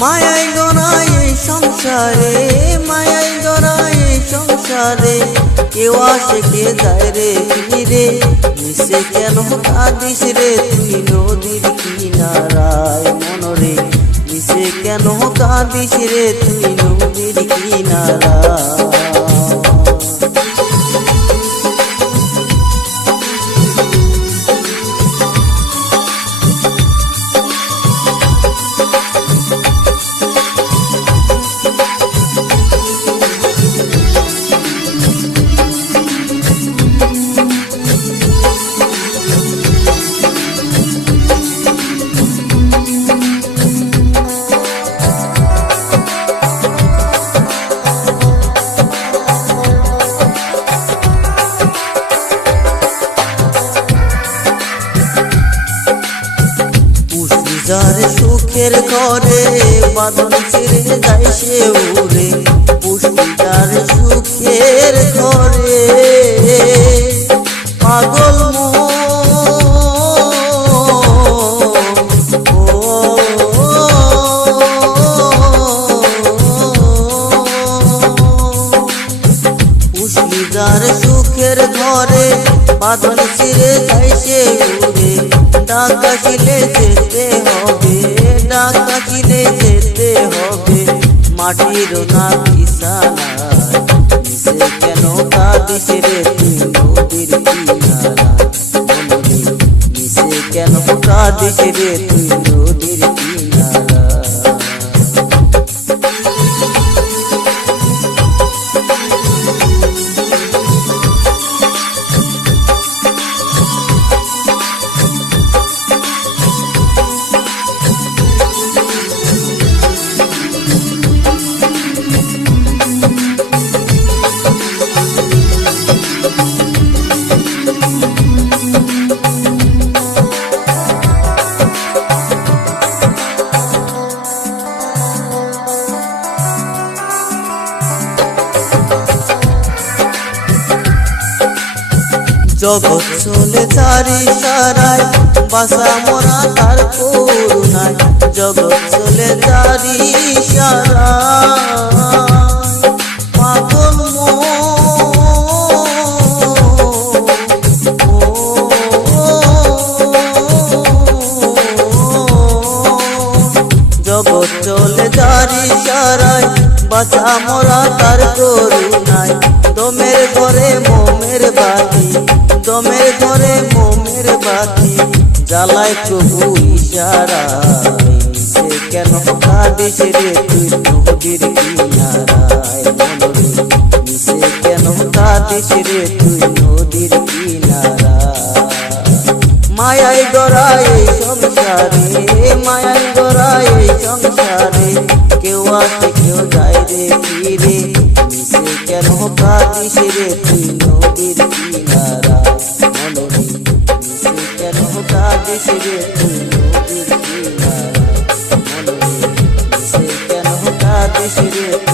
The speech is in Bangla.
মায়াই গড়ায় এই সংসারে, মায়াই গড়ায় এই সংসারে। কেউ আসে, কে যায় রে ফিরে মিশে কেন কাঁদিস রে তুই নদীর কিনারায়? মনরে মিশে কেন কাঁদিস রে তুই নদীর কিনারায়? পুষিজার সুখের ঘরে বাদন ছেড়ে যায় সে উড়ে। পুষ্টিদার সুখের ঘরে। পাগল পুষ্টিদার সুখের ঘরে বাদন ছিঁড়ে যায় সে উড়ে। ছিলে যেতে হবে ডাকা ছিলে যেতে হবে মাটির না কিসানা মিশে কেন কাঁদিস রে তুই নদীর কিনারা কেন কাঁদিস রে তুই নদীর কিনারায় জগৎ চলে চারি সারায় বাসা মোরা তার করুণায়। জগৎ চলে চারি সারায়। জগৎ চলে চারি সারায়, বাসা মোরা তার করুণায়। দমের ঘরে মোমের জ্বালায় প্রভু ইশারায় সে কেন? কাঁদিস রে, তুই নদীর কিনারায় মনরে মিশে কেন? কাঁদিস রে, তুই নদীর কিনারায়। মায়াই গড়াই এই সংসারে মায়াই গড়াই এই সংসারে। কেউ আসে কেউ যায় রে ফিরে। মিশে কেন? কাঁদিস রে, তুই নদীর কিনারা দিশিরে কেন দিশিরে